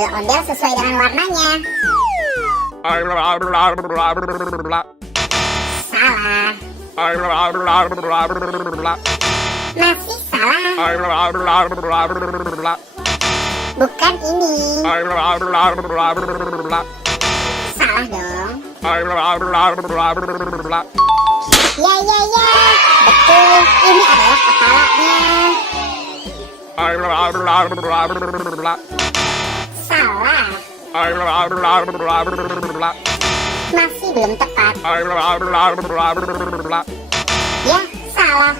ondel-ondel sesuai dengan warnanya. Salah. Masih salah. Bukan ini. Salah dong. Ya. Betul. Ini adalah kepalanya. Salah. Masih belum tepat. Ya, salah.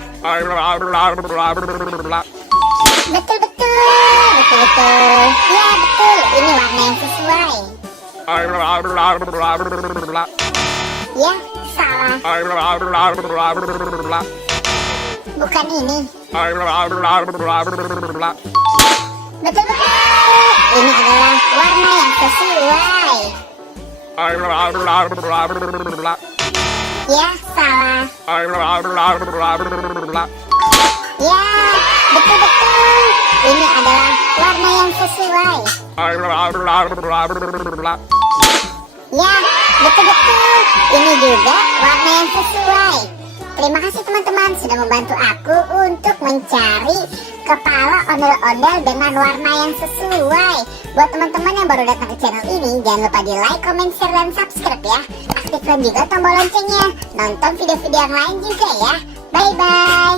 Betul. Ya, betul. Ini warna yang sesuai. Ya, salah. Bukan ini. Betul. Ini adalah warna yang sesuai. Ya, salah. Ya, betul. Ini adalah warna yang sesuai. Ya, betul. Ini juga warna yang sesuai. Terima kasih teman-teman sudah membantu aku untuk mencari kepala ondel-ondel dengan warna yang sesuai. Buat teman-teman yang baru datang ke channel ini, jangan lupa di like, comment, share, dan subscribe ya. Aktifkan juga tombol loncengnya. Nonton video-video yang lain juga ya. Bye-bye.